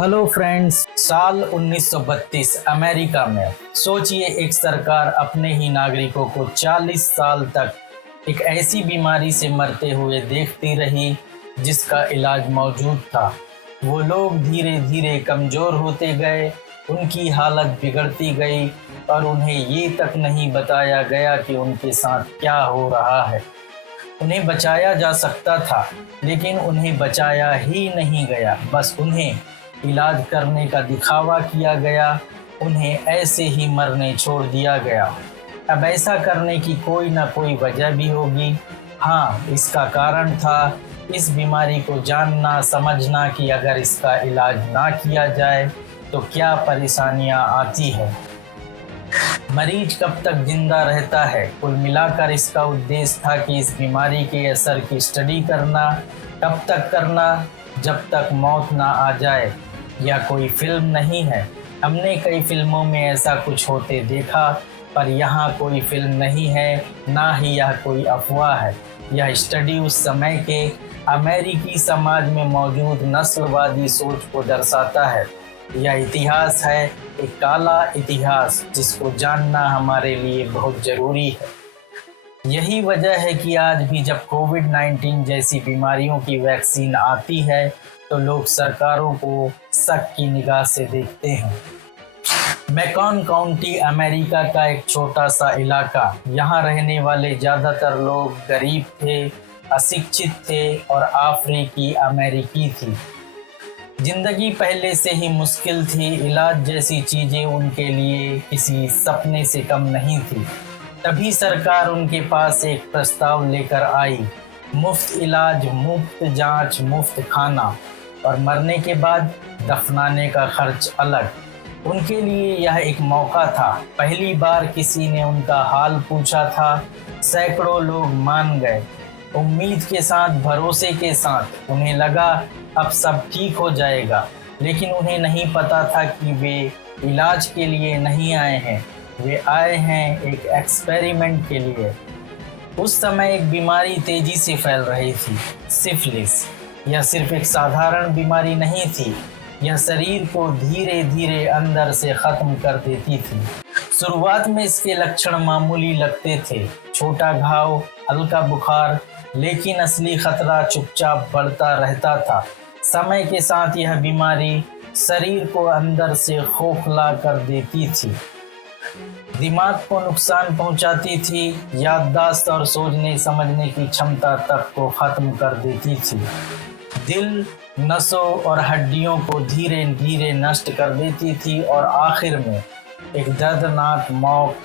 Hello friends. साल 1932 America में सोचिए, एक सरकार अपने ही नागरिकों को 40 साल तक एक ऐसी बीमारी से मरते हुए देखती रही जिसका इलाज मौजूद था। वो लोग धीरे धीरे कमज़ोर होते गए, उनकी हालत बिगड़ती गई और उन्हें ये तक नहीं बताया गया कि उनके साथ क्या हो रहा है। उन्हें बचाया जा सकता था, लेकिन उन्हें बचाया ही नहीं गया। बस उन्हें इलाज करने का दिखावा किया गया, उन्हें ऐसे ही मरने छोड़ दिया गया। अब ऐसा करने की कोई ना कोई वजह भी होगी। हाँ, इसका कारण था इस बीमारी को जानना, समझना कि अगर इसका इलाज ना किया जाए तो क्या परेशानियाँ आती है, मरीज कब तक जिंदा रहता है। कुल मिलाकर इसका उद्देश्य था कि इस बीमारी के असर की स्टडी करना। कब तक करना? जब तक मौत ना आ जाए। यह कोई फिल्म नहीं है। हमने कई फिल्मों में ऐसा कुछ होते देखा, पर यहाँ कोई फिल्म नहीं है, ना ही यह कोई अफवाह है। यह स्टडी उस समय के अमेरिकी समाज में मौजूद नस्लवादी सोच को दर्शाता है। यह इतिहास है, एक काला इतिहास जिसको जानना हमारे लिए बहुत ज़रूरी है। यही वजह है कि आज भी जब कोविड-19 जैसी बीमारियों की वैक्सीन आती है तो लोग सरकारों को शक की निगाह से देखते हैं। मैकॉन काउंटी अमेरिका का एक छोटा सा इलाका। यहाँ रहने वाले ज़्यादातर लोग गरीब थे, अशिक्षित थे और अफ्रीकी अमेरिकी थी। जिंदगी पहले से ही मुश्किल थी। इलाज जैसी चीज़ें उनके लिए किसी सपने से कम नहीं थी। तभी सरकार उनके पास एक प्रस्ताव लेकर आई। मुफ्त इलाज, मुफ्त जांच, मुफ्त खाना और मरने के बाद दफनाने का खर्च अलग। उनके लिए यह एक मौका था। पहली बार किसी ने उनका हाल पूछा था। सैकड़ों लोग मान गए, उम्मीद के साथ, भरोसे के साथ। उन्हें लगा अब सब ठीक हो जाएगा, लेकिन उन्हें नहीं पता था कि वे इलाज के लिए नहीं आए हैं, वे आए हैं एक एक्सपेरिमेंट के लिए। उस समय एक बीमारी तेजी से फैल रही थी, सिफिलिस। यह सिर्फ एक साधारण बीमारी नहीं थी, यह शरीर को धीरे धीरे अंदर से ख़त्म कर देती थी। शुरुआत में इसके लक्षण मामूली लगते थे, छोटा घाव, हल्का बुखार, लेकिन असली खतरा चुपचाप बढ़ता रहता था। समय के साथ यह बीमारी शरीर को अंदर से खोखला कर देती थी, दिमाग को नुकसान पहुंचाती थी, याददाश्त और सोचने समझने की क्षमता तक को खत्म कर देती थी। दिल, नसों और हड्डियों को धीरे धीरे नष्ट कर देती थी और आखिर में एक दर्दनाक मौत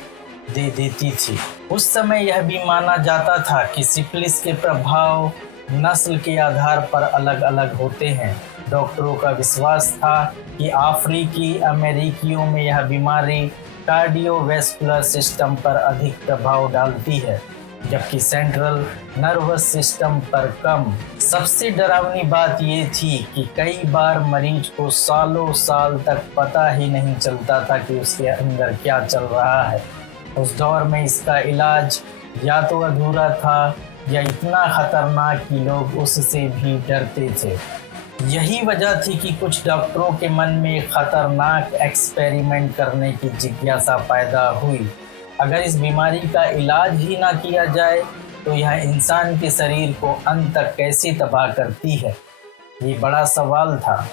दे देती थी। उस समय यह भी माना जाता था कि सिफिलिस के प्रभाव नस्ल के आधार पर अलग अलग होते हैं। डॉक्टरों का विश्वास था कि अफ्रीकी अमेरिकियों में यह बीमारी कार्डियोवैस्कुलर सिस्टम पर अधिक प्रभाव डालती है, जबकि सेंट्रल नर्वस सिस्टम पर कम। सबसे डरावनी बात ये थी कि कई बार मरीज को सालों साल तक पता ही नहीं चलता था कि उसके अंदर क्या चल रहा है। उस दौर में इसका इलाज या तो अधूरा था या इतना खतरनाक कि लोग उससे भी डरते थे। यही वजह थी कि कुछ डॉक्टरों के मन में एक खतरनाक एक्सपेरिमेंट करने की जिज्ञासा पैदा हुई। अगर इस बीमारी का इलाज ही ना किया जाए तो यह इंसान के शरीर को अंत तक कैसे तबाह करती है, ये बड़ा सवाल था।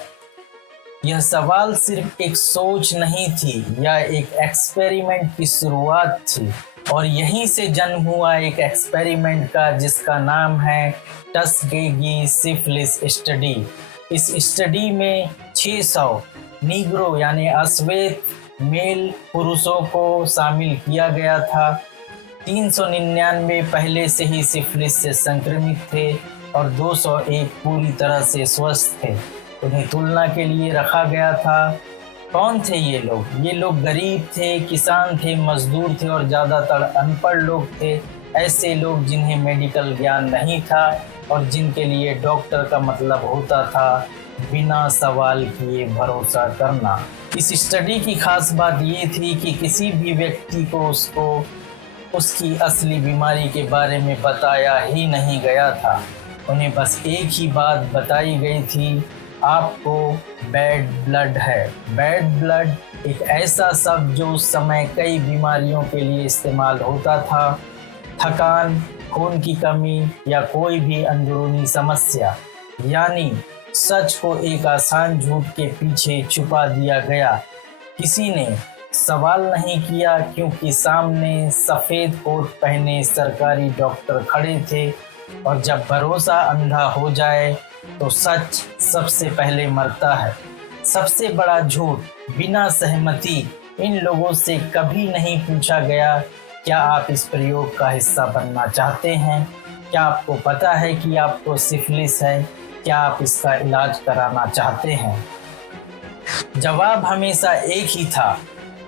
यह सवाल सिर्फ एक सोच नहीं थी, यह एक एक्सपेरिमेंट की शुरुआत थी। और यहीं से जन्म हुआ एक एक्सपेरिमेंट का जिसका नाम है टस्केगी सिफिलिस स्टडी। इस स्टडी में 600 नीग्रो यानी अश्वेत मेल पुरुषों को शामिल किया गया था। 399 पहले से ही सिफिलिस से संक्रमित थे और 201 पूरी तरह से स्वस्थ थे। उन्हें तुलना के लिए रखा गया था। कौन थे ये लोग? ये लोग गरीब थे, किसान थे, मजदूर थे और ज़्यादातर अनपढ़ लोग थे। ऐसे लोग जिन्हें मेडिकल ज्ञान नहीं था और जिनके लिए डॉक्टर का मतलब होता था बिना सवाल किए भरोसा करना। इस स्टडी की खास बात ये थी कि किसी भी व्यक्ति को उसकी असली बीमारी के बारे में बताया ही नहीं गया था। उन्हें बस एक ही बात बताई गई थी आपको बैड ब्लड है। बैड ब्लड एक ऐसा शब्द जो उस समय कई बीमारियों के लिए इस्तेमाल होता था। थकान, खून की कमी या कोई भी अंदरूनी समस्या, यानी सच को एक आसान झूठ के पीछे छुपा दिया गया। किसी ने सवाल नहीं किया क्योंकि सामने सफ़ेद कोट पहने सरकारी डॉक्टर खड़े थे, और जब भरोसा अंधा हो जाए तो सच सबसे पहले मरता है। सबसे बड़ा झूठ, बिना सहमति इन लोगों से कभी नहीं पूछा गया, क्या आप इस प्रयोग का हिस्सा बनना चाहते हैं? क्या आपको पता है कि आपको सिफिलिस है? क्या आप इसका इलाज कराना चाहते हैं? जवाब हमेशा एक ही था,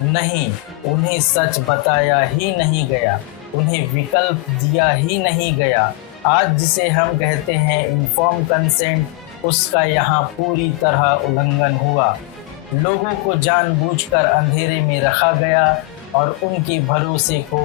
नहीं। उन्हें सच बताया ही नहीं गया, उन्हें विकल्प दिया ही नहीं गया। आज जिसे हम कहते हैं इन्फॉर्म कंसेंट, उसका यहाँ पूरी तरह उल्लंघन हुआ। लोगों को जानबूझकर अंधेरे में रखा गया और उनके भरोसे को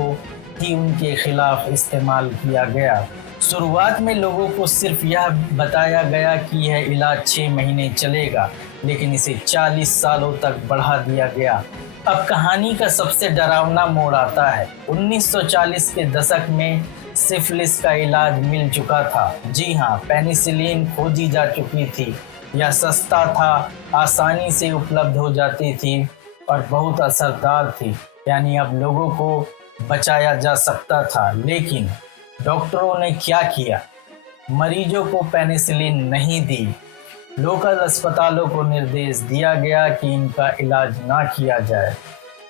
ही उनके खिलाफ इस्तेमाल किया गया। शुरुआत में लोगों को सिर्फ यह बताया गया कि यह इलाज 6 महीने चलेगा, लेकिन इसे 40 सालों तक बढ़ा दिया गया। अब कहानी का सबसे डरावना मोड़ आता है। 1940 के दशक में सिफिलिस का इलाज मिल चुका था। जी हाँ, पेनिसिलिन खोजी जा चुकी थी। यह सस्ता था, आसानी से उपलब्ध हो जाती थी और बहुत असरदार थी, यानी अब लोगों को बचाया जा सकता था। लेकिन डॉक्टरों ने क्या किया? मरीजों को पेनिसिलिन नहीं दी। लोकल अस्पतालों को निर्देश दिया गया कि इनका इलाज ना किया जाए।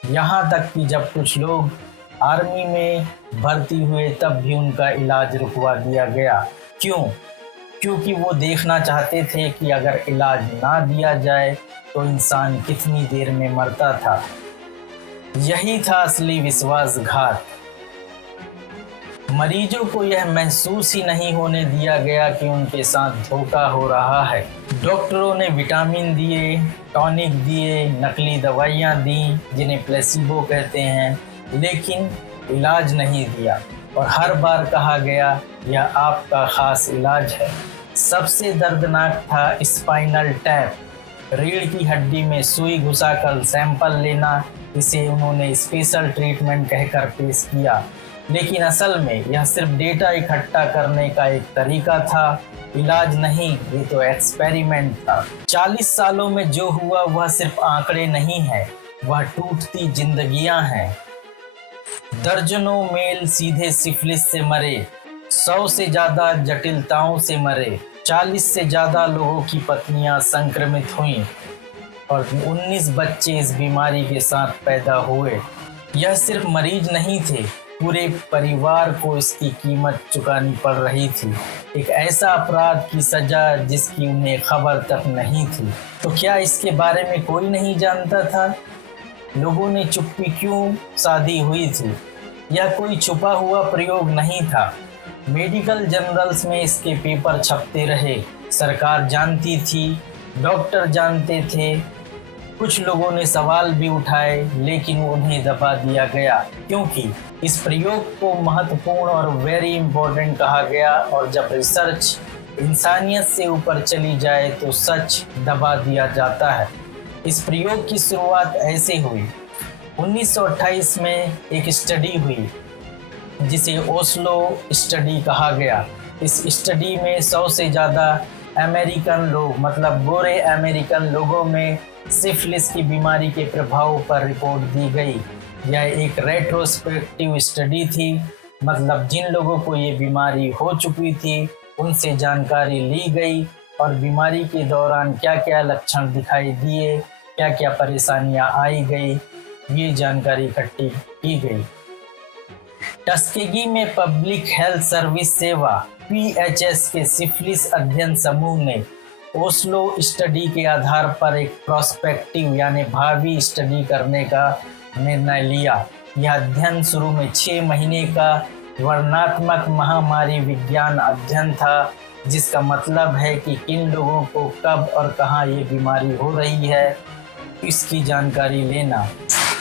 यहाँ तक कि जब कुछ लोग आर्मी में भर्ती हुए तब भी उनका इलाज रुकवा दिया गया। क्यों? क्योंकि वो देखना चाहते थे कि अगर इलाज ना दिया जाए तो इंसान कितनी देर में मरता था। यही था असली विश्वासघात। मरीजों को यह महसूस ही नहीं होने दिया गया कि उनके साथ धोखा हो रहा है। डॉक्टरों ने विटामिन दिए, टॉनिक दिए, नकली दवाइयाँ दी जिन्हें प्लेसिबो कहते हैं, लेकिन इलाज नहीं दिया। और हर बार कहा गया यह आपका खास इलाज है। सबसे दर्दनाक था स्पाइनल टैप, रीढ़ की हड्डी में सुई घुसाकर सैंपल लेना। इसे उन्होंने स्पेशल ट्रीटमेंट कहकर पेश किया, लेकिन असल में यह सिर्फ डेटा इकट्ठा करने का एक तरीका था, इलाज नहीं। ये तो एक्सपेरिमेंट था। 40 सालों में जो हुआ वह सिर्फ आंकड़े नहीं है, वह टूटती जिंदगियां हैं। दर्जनों मेल सीधे सिफिलिस से मरे, 100 से ज्यादा जटिलताओं से मरे, 40 से ज्यादा लोगों की पत्नियां संक्रमित हुईं और 19 बच्चे इस बीमारी के साथ पैदा हुए। यह सिर्फ मरीज नहीं थे, पूरे परिवार को इसकी कीमत चुकानी पड़ रही थी। एक ऐसा अपराध की सजा जिसकी उन्हें खबर तक नहीं थी। तो क्या इसके बारे में कोई नहीं जानता था? लोगों ने चुप्पी क्यों साधी हुई थी? यह कोई छुपा हुआ प्रयोग नहीं था। मेडिकल जर्नल्स में इसके पेपर छपते रहे। सरकार जानती थी, डॉक्टर जानते थे, कुछ लोगों ने सवाल भी उठाए, लेकिन उन्हें दबा दिया गया क्योंकि इस प्रयोग को महत्वपूर्ण और वेरी इंपॉर्टेंट कहा गया। और जब रिसर्च इंसानियत से ऊपर चली जाए तो सच दबा दिया जाता है। इस प्रयोग की शुरुआत ऐसे हुई। 1928 में एक स्टडी हुई जिसे ओस्लो स्टडी कहा गया। इस स्टडी में 100 से ज़्यादा अमेरिकन लोग, मतलब गोरे अमेरिकन लोगों में सिफिलिस की बीमारी के प्रभाव पर रिपोर्ट दी गई। यह एक रेट्रोस्पेक्टिव स्टडी थी, मतलब जिन लोगों को ये बीमारी हो चुकी थी उनसे जानकारी ली गई और बीमारी के दौरान क्या क्या लक्षण दिखाई दिए, क्या क्या परेशानियां आई गई, ये जानकारी इकट्ठी की गई। टस्केगी में पब्लिक हेल्थ सर्विस सेवा PHS के सिफिलिस अध्ययन समूह ने ओस्लो स्टडी के आधार पर एक प्रोस्पेक्टिव यानी भावी स्टडी करने का निर्णय लिया। यह अध्ययन शुरू में 6 महीने का वर्णनात्मक महामारी विज्ञान अध्ययन था, जिसका मतलब है कि किन लोगों को कब और कहाँ ये बीमारी हो रही है इसकी जानकारी लेना।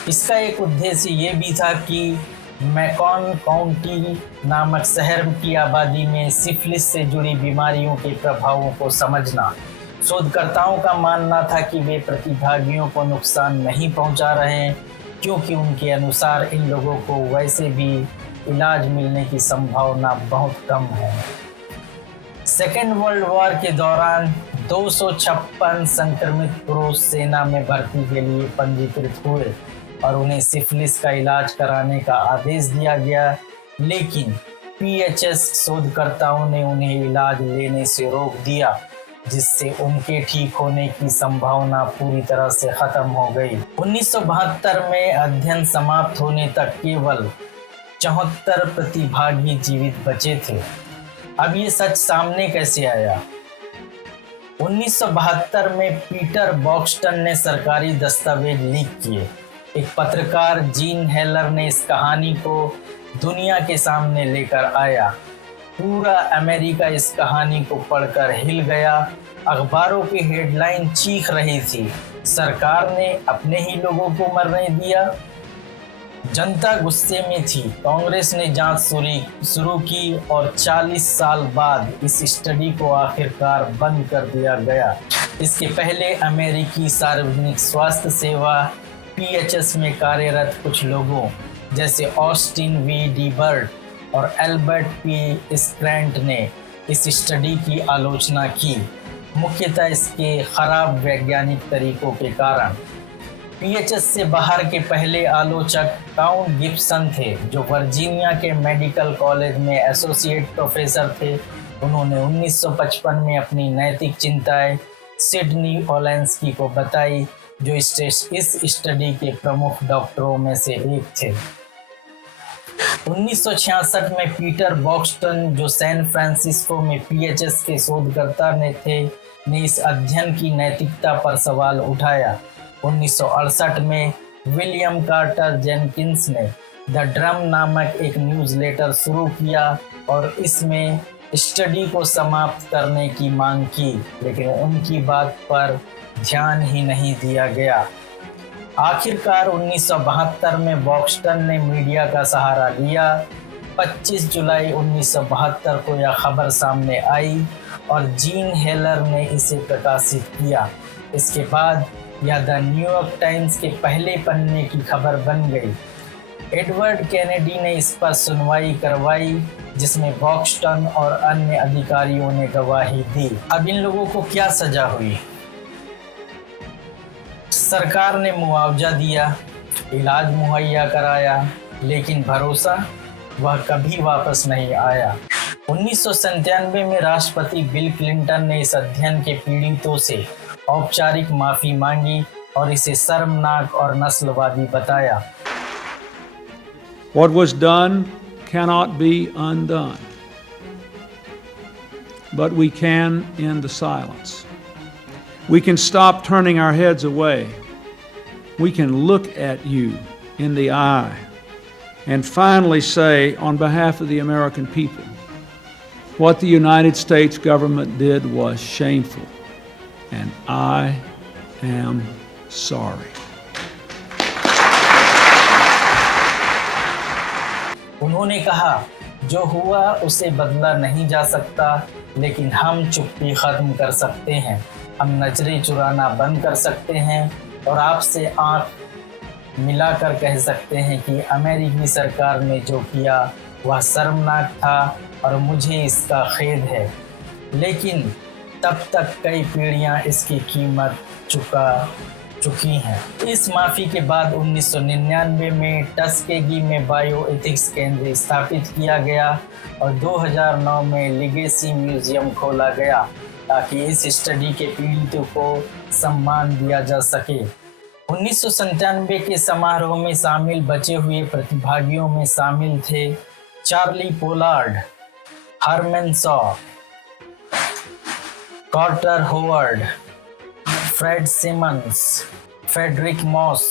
इसका एक उद्देश्य ये भी था कि मैकॉन काउंटी नामक शहर की आबादी में सिफिलिस से जुड़ी बीमारियों के प्रभावों को समझना। शोधकर्ताओं का मानना था कि वे प्रतिभागियों को नुकसान नहीं पहुंचा रहे हैं, क्योंकि उनके अनुसार इन लोगों को वैसे भी इलाज मिलने की संभावना बहुत कम है। सेकेंड वर्ल्ड वॉर के दौरान 256 संक्रमित पुरुष सेना में भर्ती के लिए पंजीकृत हुए और उन्हें सिफिलिस का इलाज कराने का आदेश दिया गया, लेकिन पीएचएस शोधकर्ताओं ने उन्हें इलाज लेने से रोक दिया, जिससे उनके ठीक होने की संभावना पूरी तरह से खत्म हो गई। 1972 में अध्ययन समाप्त होने तक केवल 74 प्रतिभागी जीवित बचे थे। अब ये सच सामने कैसे आया? 1972 में पीटर बॉक्सटन ने सरकारी दस्तावेज लीक किए। एक पत्रकार जीन हेलर ने इस कहानी को दुनिया के सामने लेकर आया। पूरा अमेरिका इस कहानी को पढ़कर हिल गया। अखबारों की हेडलाइन चीख रही थी, सरकार ने अपने ही लोगों को मरने दिया। जनता गुस्से में थी। कांग्रेस ने जांच शुरू की और 40 साल बाद इस स्टडी को आखिरकार बंद कर दिया गया। इसके पहले अमेरिकी सार्वजनिक स्वास्थ्य सेवा पीएचएस में कार्यरत कुछ लोगों जैसे ऑस्टिन वी डीबर्ट और एल्बर्ट पी स्क्रैंट ने इस स्टडी की आलोचना की, मुख्यतः इसके खराब वैज्ञानिक तरीकों के कारण। पीएचएस से बाहर के पहले आलोचक काउंट गिब्सन थे, जो वर्जीनिया के मेडिकल कॉलेज में एसोसिएट प्रोफेसर थे। उन्होंने 1955 में अपनी नैतिक चिंताएं सिडनी ओलेंस्की को बताई, जो इस स्टडी के प्रमुख डॉक्टरों में से एक थे। 1966 में पीटर बॉक्सटन, जो सैन फ्रांसिस्को में पीएचएस के शोधकर्ता ने इस अध्ययन की नैतिकता पर सवाल उठाया। 1968 में विलियम कार्टर जेनकिंस ने द ड्रम नामक एक न्यूज़लेटर शुरू किया और इसमें स्टडी को समाप्त करने की मांग की, लेकिन उनकी बात पर ध्यान ही नहीं दिया गया। आखिरकार 1972 में बॉक्सटन ने मीडिया का सहारा लिया। 25 जुलाई 1972 को यह खबर सामने आई और जीन हेलर ने इसे प्रकाशित किया। इसके बाद यह द न्यूयॉर्क टाइम्स के पहले पन्ने की खबर बन गई। एडवर्ड कैनेडी ने इस पर सुनवाई करवाई, जिसमें बॉक्सटन और अन्य अधिकारियों ने गवाही दी। अब इन लोगों को क्या सजा हुई? सरकार ने मुआवजा दिया, इलाज मुहैया कराया, लेकिन भरोसा वह कभी वापस नहीं आया। 1997 में राष्ट्रपति बिल क्लिंटन ने इस अध्ययन के पीड़ितों से औपचारिक माफी मांगी और इसे शर्मनाक और नस्लवादी बताया। What was done cannot be undone, but we can end the silence. We can stop turning our heads away. We can look at you in the eye and finally say, on behalf of the American people, what the United States government did was shameful, and I am sorry. उन्होंने कहा, जो हुआ उसे बदला नहीं जा सकता, लेकिन हम चुप्पी खत्म कर सकते हैं। हम नजरें चुराना बंद कर सकते हैं और आपसे आंख मिलाकर कह सकते हैं कि अमेरिकी सरकार ने जो किया वह शर्मनाक था और मुझे इसका खेद है, लेकिन तब तक कई पीढ़ियां इसकी कीमत चुका चुकी हैं। इस माफ़ी के बाद 1999 में टस्केगी में बायो एथिक्स केंद्र स्थापित किया गया और 2009 में लिगेसी म्यूजियम खोला गया ताकि इस स्टडी के पीड़ितों को सम्मान दिया जा सके। 1997 के समारोह में शामिल बचे हुए प्रतिभागियों में शामिल थे Charlie Pollard, Herman Shaw, Carter Howard, Fred Simmons, Frederick Moss.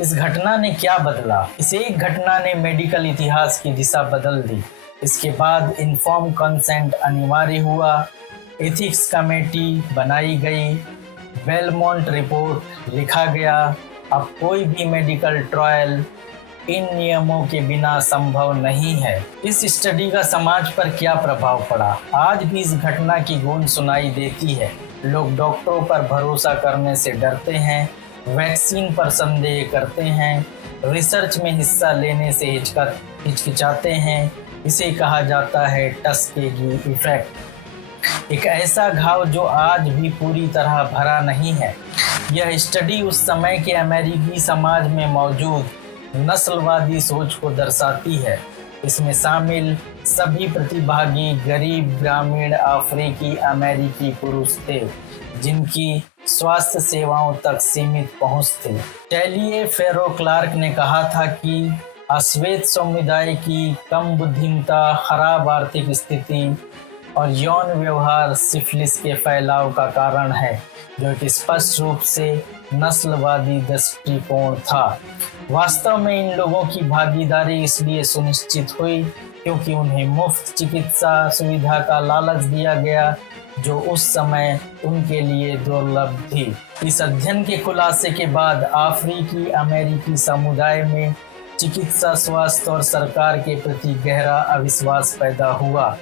इस घटना ने क्या बदला? इस एक घटना ने मेडिकल इतिहास की दिशा बदल दी। इसके बाद इन्फॉर्म कंसेंट अनिवार्य हुआ, एथिक्स कमेटी बनाई गई, बेलमोंट रिपोर्ट लिखा गया। अब कोई भी मेडिकल ट्रायल इन नियमों के बिना संभव नहीं है। इस स्टडी का समाज पर क्या प्रभाव पड़ा? आज भी इस घटना की गूंज सुनाई देती है। लोग डॉक्टरों पर भरोसा करने से डरते हैं, वैक्सीन पर संदेह करते हैं, रिसर्च में हिस्सा लेने से हिचकिचाते हैं। इसे कहा जाता है टस्केगी इफेक्ट, एक ऐसा घाव जो आज भी पूरी तरह भरा नहीं है। यह स्टडी उस समय के अमेरिकी समाज में मौजूद नस्लवादी सोच को दर्शाती है। इसमें शामिल सभी प्रतिभागी गरीब ग्रामीण अफ्रीकी अमेरिकी पुरुष थे जिनकी स्वास्थ्य सेवाओं तक सीमित पहुंच थी। टेलिए फेरो क्लार्क ने कहा था कि अश्वेत समुदाय की कम बुद्धिमत्ता, खराब आर्थिक स्थिति और यौन व्यवहार सिफिलिस के फैलाव का कारण है, जो एक स्पष्ट रूप से नस्लवादी दृष्टिकोण था। वास्तव में इन लोगों की भागीदारी इसलिए सुनिश्चित हुई क्योंकि उन्हें मुफ्त चिकित्सा सुविधा का लालच दिया गया, जो उस समय उनके लिए दुर्लभ थी। इस अध्ययन के खुलासे के बाद अफ्रीकी अमेरिकी समुदाय में चिकित्सा, स्वास्थ्य और सरकार के प्रति गहरा अविश्वास पैदा हुआ।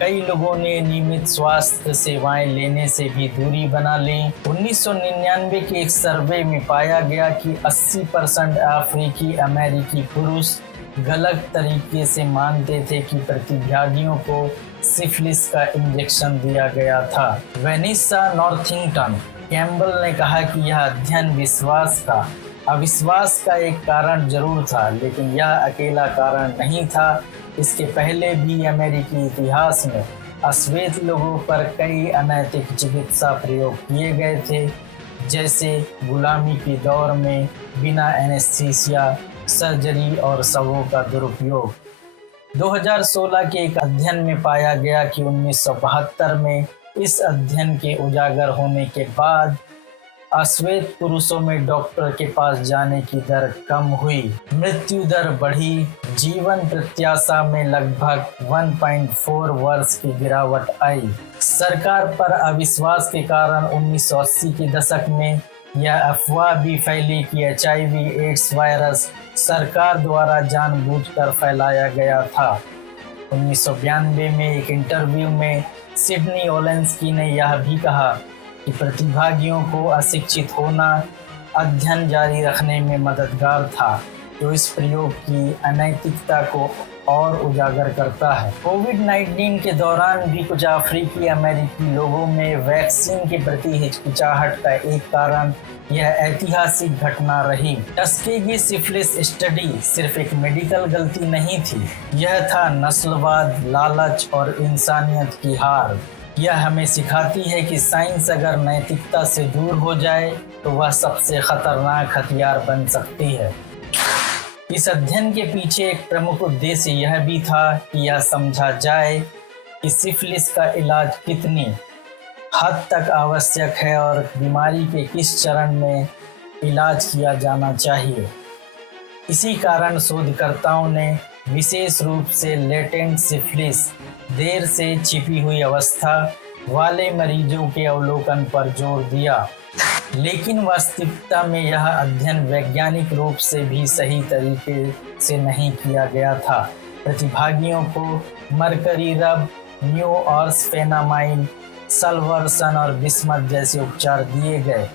कई लोगों ने नियमित स्वास्थ्य सेवाएं लेने से भी दूरी बना ली। 1999 के एक सर्वे में पाया गया कि 80% अफ्रीकी अमेरिकी पुरुष गलत तरीके से मानते थे कि प्रतिभागियों को सिफिलिस का इंजेक्शन दिया गया था। वेनिसा नॉर्थिंगटन कैम्बल ने कहा कि यह अध्ययन अविश्वास का एक कारण जरूर था, लेकिन यह अकेला कारण नहीं था। इसके पहले भी अमेरिकी इतिहास में अश्वेत लोगों पर कई अनैतिक चिकित्सा प्रयोग किए गए थे, जैसे गुलामी के दौर में बिना एनेस्थीसिया सर्जरी और शवों का दुरुपयोग। 2016 के एक अध्ययन में पाया गया कि 1972 में इस अध्ययन के उजागर होने के बाद अश्वेत पुरुषों में डॉक्टर के पास जाने की दर कम हुई, मृत्यु दर बढ़ी, जीवन प्रत्याशा में लगभग 1.4 वर्ष की गिरावट आई। सरकार पर अविश्वास के कारण 1980 के दशक में यह अफवाह भी फैली कि HIV एड्स वायरस सरकार द्वारा जानबूझकर फैलाया गया था। 1992 में एक इंटरव्यू में सिडनी ओलेंस्की ने यह भी कहा कि प्रतिभागियों को अशिक्षित होना अध्ययन जारी रखने में मददगार था, जो इस प्रयोग की अनैतिकता को और उजागर करता है। कोविड-19 के दौरान भी कुछ अफ्रीकी अमेरिकी लोगों में वैक्सीन के प्रति हिचकिचाहट का एक कारण यह ऐतिहासिक घटना रही। टस्केगी सिफिलिस स्टडी सिर्फ एक मेडिकल गलती नहीं थी, यह था नस्लवाद, लालच और इंसानियत की हार। यह हमें सिखाती है कि साइंस अगर नैतिकता से दूर हो जाए तो वह सबसे खतरनाक हथियार बन सकती है। इस अध्ययन के पीछे एक प्रमुख उद्देश्य यह भी था कि यह समझा जाए कि सिफिलिस का इलाज कितनी हद तक आवश्यक है और बीमारी के किस चरण में इलाज किया जाना चाहिए। इसी कारण शोधकर्ताओं ने विशेष रूप से लेटेंट सिफिलिस, देर से छिपी हुई अवस्था वाले मरीजों के अवलोकन पर जोर दिया। लेकिन वास्तविकता में यह अध्ययन वैज्ञानिक रूप से भी सही तरीके से नहीं किया गया था। प्रतिभागियों को मरकरी रब, न्यूऑर्सफेनामाइन, सल्वर्सन और बिस्मथ जैसे उपचार दिए गए।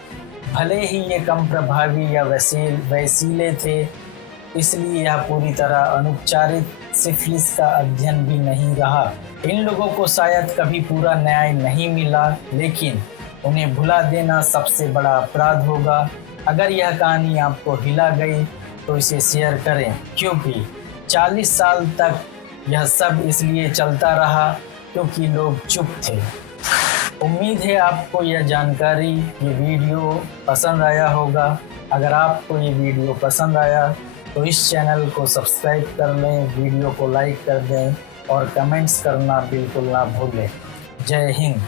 भले ही ये कम प्रभावी या वैसीले थे, इसलिए यह पूरी तरह अनुपचारित सिफिलिस का अध्ययन भी नहीं रहा। इन लोगों को शायद कभी पूरा न्याय नहीं मिला, लेकिन उन्हें भुला देना सबसे बड़ा अपराध होगा। अगर यह कहानी आपको हिला गई तो इसे शेयर करें, क्योंकि 40 साल तक यह सब इसलिए चलता रहा क्योंकि लोग चुप थे। उम्मीद है आपको यह जानकारी, ये वीडियो पसंद आया होगा। अगर आपको ये वीडियो पसंद आया तो इस चैनल को सब्सक्राइब कर लें, वीडियो को लाइक कर दें और कमेंट्स करना बिल्कुल ना भूलें। जय हिंद।